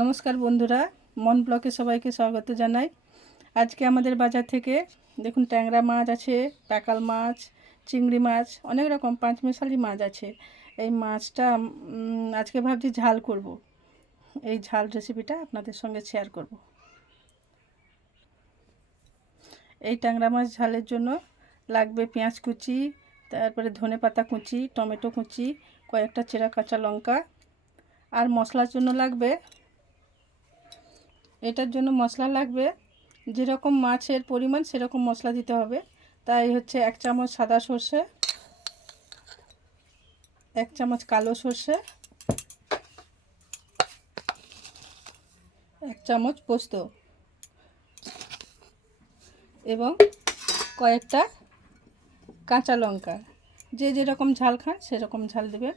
নমস্কার বন্ধুরা, মন ব্লকে সবাইকে স্বাগত জানাই। আজকে আমাদের বাজার থেকে দেখুন ট্যাংরা মাছ আছে, প্যাকাল মাছ, চিংড়ি মাছ, অনেক রকম পাঁচমিশালি মাছ আছে। এই মাছটা আজকে ভাবছি ঝাল করব। এই ঝাল রেসিপিটা আপনাদের সঙ্গে শেয়ার করব। এই ট্যাংরা মাছ ঝালের জন্য লাগবে পেঁয়াজ কুচি, তারপরে ধনেপাতা কুচি, টমেটো কুচি, কয়েকটা চেরা কাঁচা লঙ্কা। আর মশলার জন্য লাগবে, এটার জন্য মশলা লাগবে যেরকম মাছের পরিমাণ সেরকম মশলা দিতে হবে। তাই হচ্ছে 1 চামচ সাদা সর্ষে, 1 চামচ কালো সর্ষে, 1 চামচ পোস্ত এবং কয়েকটা কাঁচা লঙ্কা। যে যেরকম ঝাল খান সেরকম ঝাল দেবেন।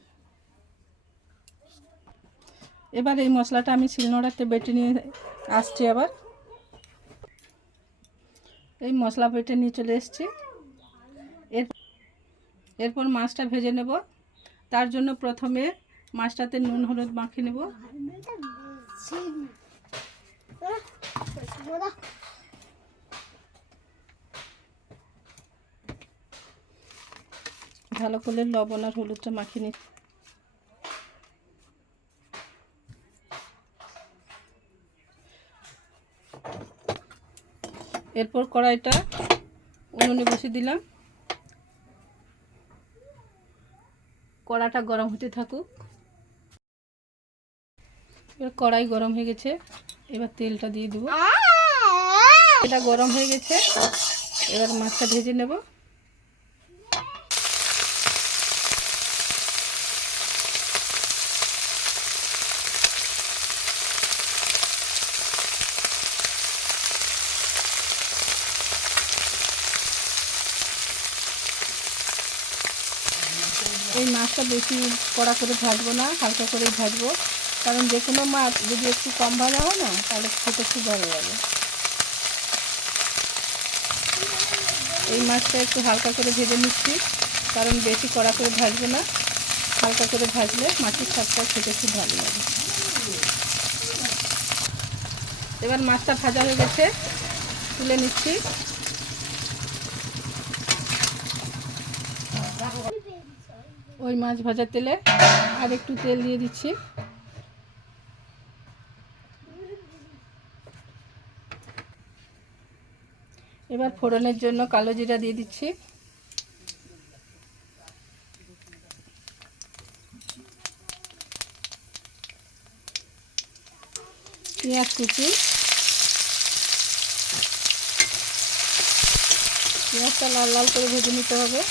এবার এই মশলাটা আমি শিলনোড়াতে বেটে নিয়ে আসছি। আবার এই মশলা বেটে নিয়ে চলে এসেছি। এরপর মাছটা ভেজে নেব। তার জন্য প্রথমে মাছটাতে নুন হলুদ মাখিয়ে নেব। ভালো করে লবণ আর হলুদটা মাখিয়ে নিচ্ছি। এরপর কড়াইটা উনুনে বসিয়ে দিলাম। কড়াটা গরম হতে থাকুক। এবার কড়াই গরম হয়ে গেছে, এবার তেলটা দিয়ে দেবো। এটা গরম হয়ে গেছে, এবার মাছটা ভেজে নেব। এই মাছটা বেশি কড়া করে ভাজবো না, হালকা করেই ভাজবো, কারণ যে কোনো মাছ যদি একটু কম ভাজা হয় না তাহলে খেতে খুব ভালো লাগে। এই মাছটা একটু হালকা করে ভেজে নিচ্ছি, কারণ বেশি কড়া করে ভাজবো না, হালকা করে ভাজলে মাছের স্বাদটা খেতে খুব ভালো লাগে। এবার মাছটা ভাজা হয়ে গেছে, তুলে নিচ্ছি। ওই মাছ ভাজার তেলে আর একটু তেল দিয়ে দিচ্ছি। এবার ফোড়নের জন্য কালো জিরা দিয়ে দিচ্ছি। পেঁয়াজ কুচি, পেঁয়াজটা লাল লাল করে ভেজে নিতে হবে।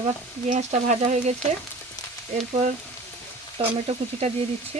এবার পেঁয়াজটা ভাজা হয়ে গেছে, এরপর টমেটো কুচিটা দিয়ে দিচ্ছি।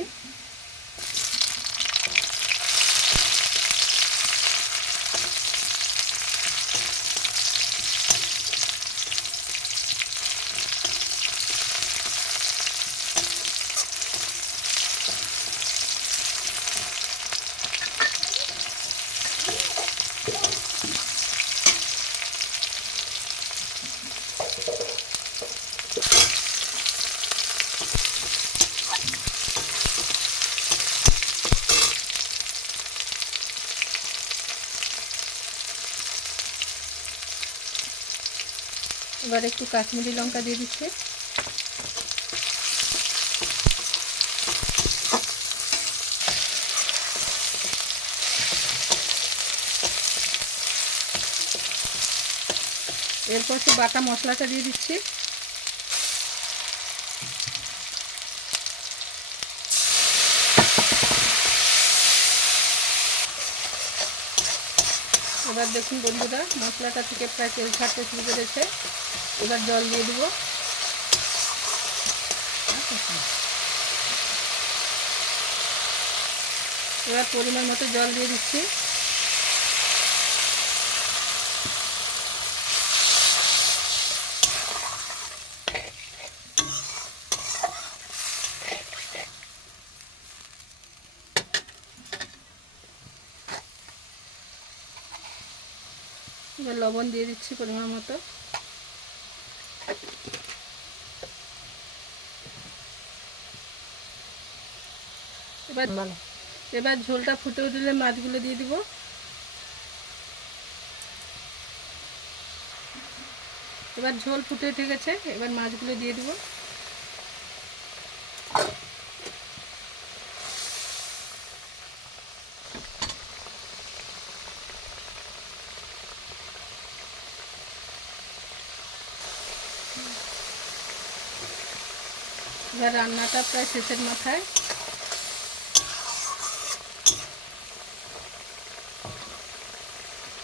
এবার একটু কাশ্মীরি লঙ্কা দিয়ে দিচ্ছি। এরপর সে বাটা মশলাটা দিয়ে দিচ্ছি। এবার দেখুন বন্ধুরা, মশলাটা থেকে প্রায় তেল ছাড়তে শুরু করেছে। এবার জল দিয়ে দেবো। এবার পরিমাণ মতো জল দিয়ে দিচ্ছি। এবার লবণ দিয়ে দিচ্ছি পরিমাণ মতো। এবার ঝোলটা ফুটে উঠলে মাছগুলো দিয়ে দিব। এবার ঝোল ফুটে উঠে গেছে, এবার মাছগুলো দিয়ে দিব। এবার রান্নাটা প্রায় শেষের মাথায়।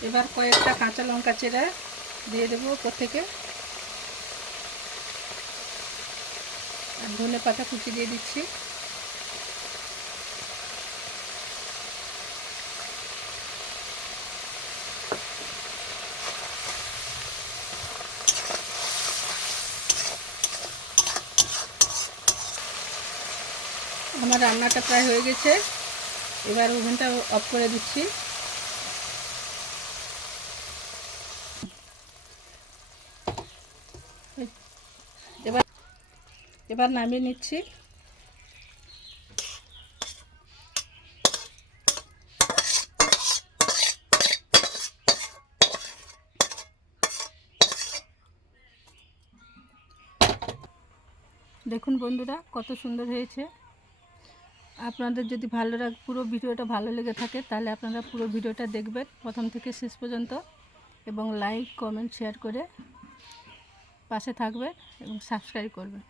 এবার কয়েকটা কাঁচা লঙ্কা চেরা দিয়ে দেবো উপর থেকে, আর ধনে পাতা কুচি দিয়ে দিচ্ছি। আমার রান্নাটা প্রায় হয়ে গেছে, এবার ওভেনটা অফ করে দিচ্ছি। এবার নামিয়ে নিচ্ছি। দেখুন বন্ধুরা, কত সুন্দর হয়েছে। আপনাদের যদি পুরো ভিডিওটা ভালো লেগে থাকে তাহলে আপনারা পুরো ভিডিওটা দেখবেন প্রথম থেকে শেষ পর্যন্ত, এবং লাইক কমেন্ট শেয়ার করে পাশে থাকবেন এবং সাবস্ক্রাইব করবেন।